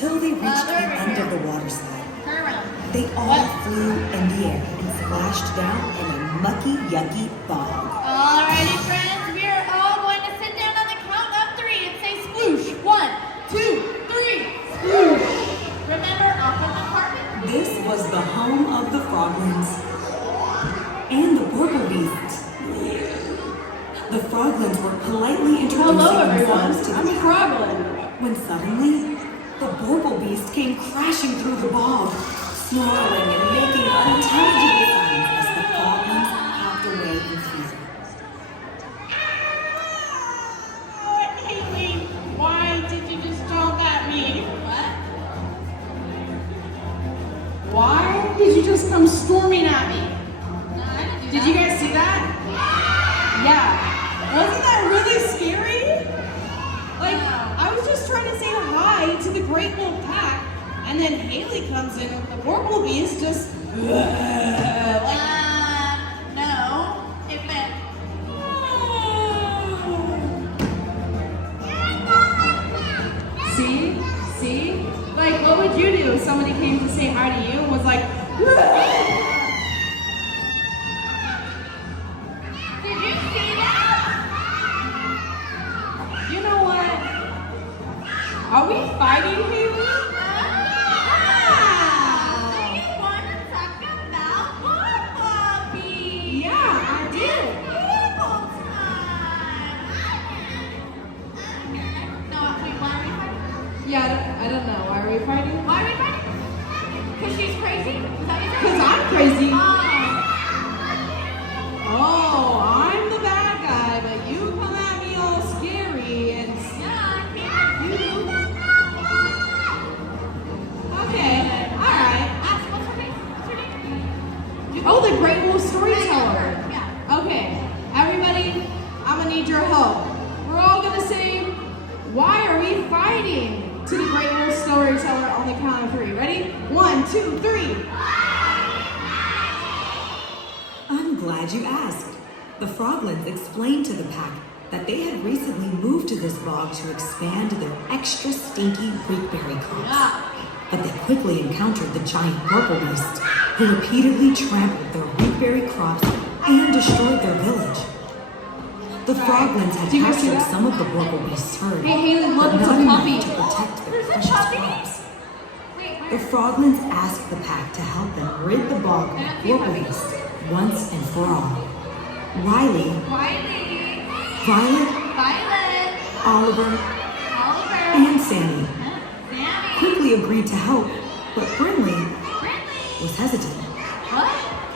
until they reached the end of the water slide. Turn around. They all flew in the air and splashed down in a mucky, yucky bog. Alrighty, friends, we are all going to sit down on the count of 3 and say sploosh. 1, 2, 3, sploosh. Remember, off of the carpet. This was the home of the Froglins and the Borbobeests. The Froglins were politely introducing themselves to the I'm a Froglin. when suddenly the Borbobeest came crashing through the bog, snarling and making unintelligible sounds as the Froglins hopped away in fear. Haley, why did you just jump at me? What? Why did you just come storming at me? No, I didn't do Did you guys see that? Yeah. Wasn't that really scary? Like, I was just trying to say hi to the great little pack, and then Haley comes in with the Borbobeest just like, no. It went. See? Like, what would you do if somebody came to say hi to you and was like, Did you see that? you know what? Are we fighting, Haley? Do you want to talk about Bumblebee? Yeah, I did. Table time. No, wait, why are we fighting? Yeah, I don't know. Why are we fighting? Why are we fighting? Because she's crazy? Is that what you're Because saying? I'm crazy. Oh. Oh, I'm the bad guy, but you come at me all scary and Yeah, you. Okay, alright. Ask, what's her name? Oh, the Great Wolf Storyteller. Yeah. Okay, everybody, I'm gonna need your help. We're all gonna say, why are we fighting? To the Great Wolf Storyteller on the count of 3. Ready? 1, 2, 3. I'm glad you asked. The Froglins explained to the pack that they had recently moved to this bog to expand their extra stinky reekberry crops. But they quickly encountered the giant Borbobeest, who repeatedly trampled their reekberry crops and destroyed their village. The Froglins had Do you guys see captured that? some of the Borbobeest's herd, Hey, Haley, look, but it's a not enough puppy. to protect their There's a precious puppy? crops. Wait, The Froglins asked the pack to help them rid the bog of Borbobeest once and for all. Riley, Wiley. Violet, Violet. Oliver, Oliver. and Sammy Sammy. quickly agreed to help, but Brinley Brinley. was hesitant. What?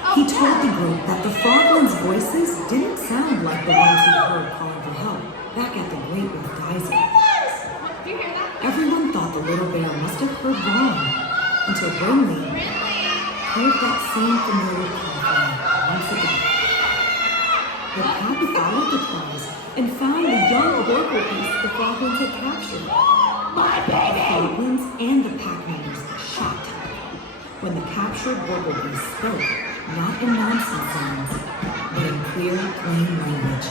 Oh, He told the group that the Froglins' voices didn't sound like the ones he heard calling for help back at the Great Wolf Geyser. Do you hear that? Everyone thought the little bear must have heard wrong until Brinley Brinley. heard that same familiar call once again. The pack followed the cries and found the young Borbobeest the Froglins had captured. My The baby. Froglins and the pack members were shocked when the captured Borbobeest spoke, not in nonsense sounds, but in clear, plain language.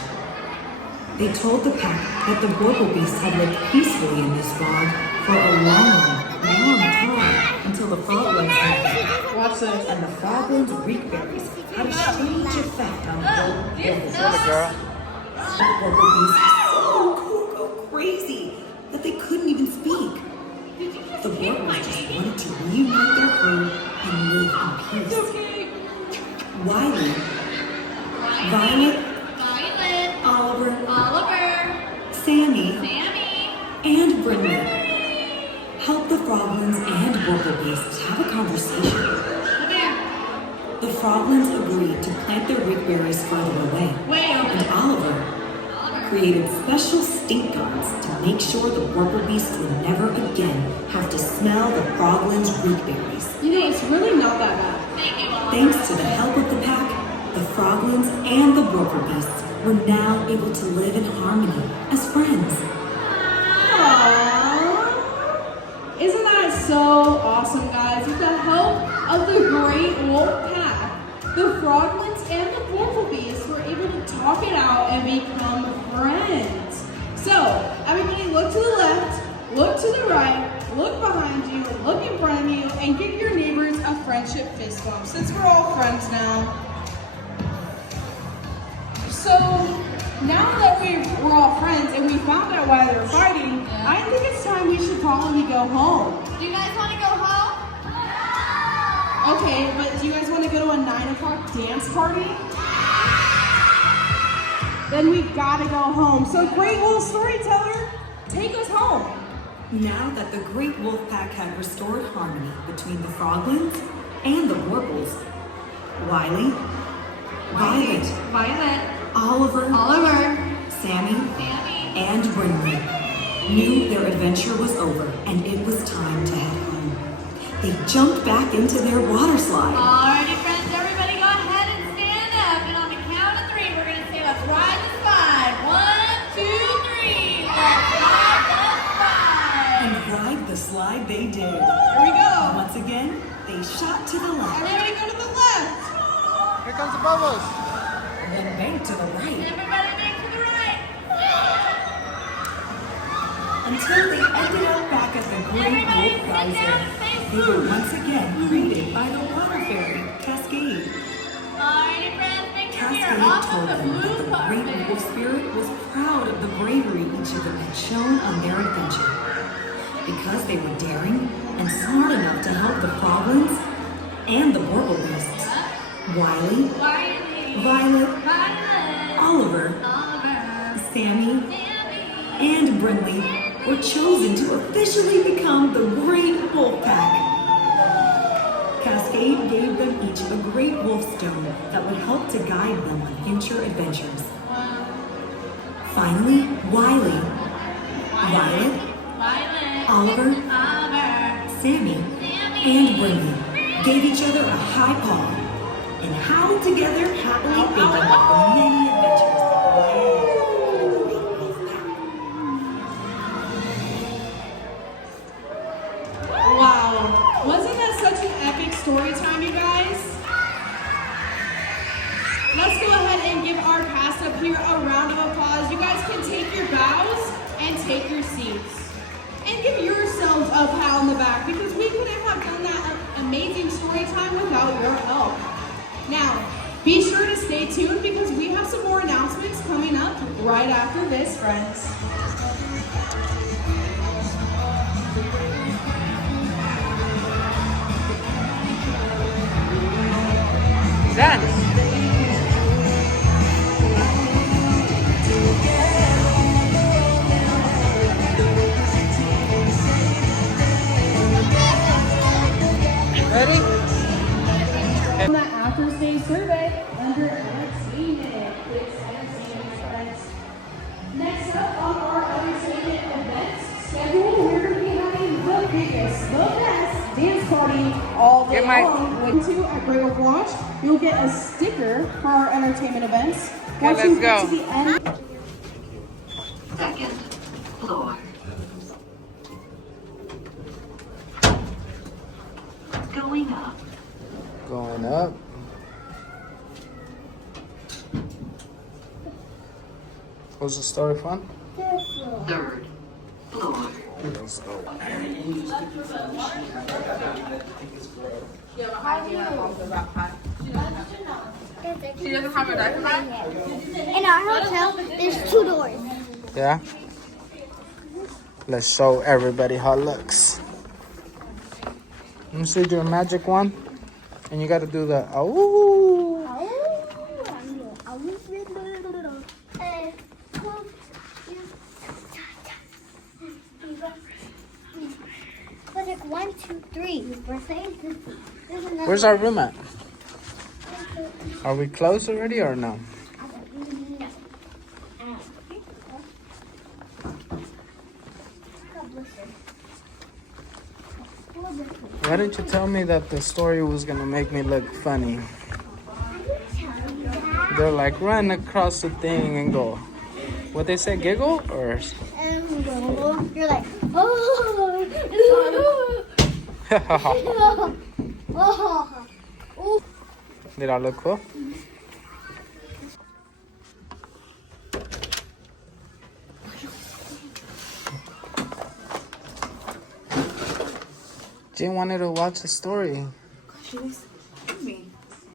They told the pack that the Borbobeest had lived peacefully in this bog for a long time until the Froglins had Watch this. and the Froglins' reekberries had a strange effect on the Borbobeest. The Borbobeest so crazy that they couldn't even speak. The Borbobeest just wanted to reunite their herd and live in peace. Wiley, Violet, Violet. Oliver, Oliver. Sammy, Sammy. and Brinley helped the Froglins and Borbobeest have a conversation. The Froglins agreed to plant their reekberries further away, and Oliver created special stink guns to make sure the Borbobeest would never again have to smell the Froglins' reekberries. You know, it's really not that bad. Thank you, Oliver. Thanks to the help of the pack, the Froglins and the Borbobeests were now able to live in harmony as friends. Aww. Isn't that so awesome, guys? With the help of the Great Wolf Pack, the Froglins and the Borbobeests were able to talk it out and become friends. So, everybody look to the left, look to the right, look behind you, look in front of you, and give your neighbors a friendship fist bump since we're all friends now. So now that we're all friends and we found out why they're fighting, I think it's time we should probably go home. Do you guys want to go home? Okay, but do you guys want to go to a 9 o'clock dance party? Then we gotta go home. So Great Wolf Storyteller, take us home. Now that the Great Wolf Pack had restored harmony between the Froglins and the Warbles, Wiley, Violet, Oliver, Sammy, and Brinley knew their adventure was over and it was time to head home. They jumped back into their water slide. Alrighty, friends, everybody go ahead and stand up. And on the count of 3, we're going to say, let's ride the slide. 1, 2, 3. Let's ride the slide. And ride the slide they did. Here we go. Once again, they shot to the left, Everybody go to the left. Here comes the bubbles. then bank to the right, Everybody make to the right. until they ended up back at the Great Everybody Wolf sit down Geyser. and say They were swoosh. once again greeted by the water fairy, Cascade. Alrighty, friends, make sure you're Cascade off told of the them that blue the Great carpet. Wolf Spirit was proud of the bravery each of them had shown on their adventure. Because they were daring and smart enough to help the Froglins and the Warble Beasts, Wiley, Violet, Oliver, Sammy, and Brinley were chosen to officially become the Great Wolf Pack. Cascade gave them each a great wolf stone that would help to guide them on future adventures. Finally, Wiley, Violet, Oliver, Sammy, and Brinley gave each other a high paw and howled together happily thinking of the many adventures that lay ahead for the Great Wolf Pack. Wow, wasn't that such an epic story time, you guys? Let's go ahead and give our cast up here a round of applause. You guys can take your bows and take your seats. And give yourselves a pat on the back because we couldn't have done that amazing story time without your help. Now, be sure to stay tuned because we have some more announcements coming up right after this, friends. Dance. Ready? On that after stay survey under entertainment. Next up on our entertainment events schedule, we're going to be having the biggest, the best dance party all day Get my- long. To at Great Wolf Lodge, you'll get a sticker for our entertainment events. Okay, Once let's you get go. to the end, Second floor. Going up. Going up. Was the story fun? Third floor. Let's go. In our hotel, there's 2 doors. Yeah? Let's show everybody how it looks. Let me see your magic one. And you gotta do the oh. But like 1, 2, 3. We're saying this. There's another. Where's our room at? Are we close already or no? No. Why didn't you tell me that the story was gonna make me look funny? They're like run across the thing and go. What they say, giggle or? You're like, oh. Did I look cool? Jane wanted to watch the story. Gosh, you guys, me.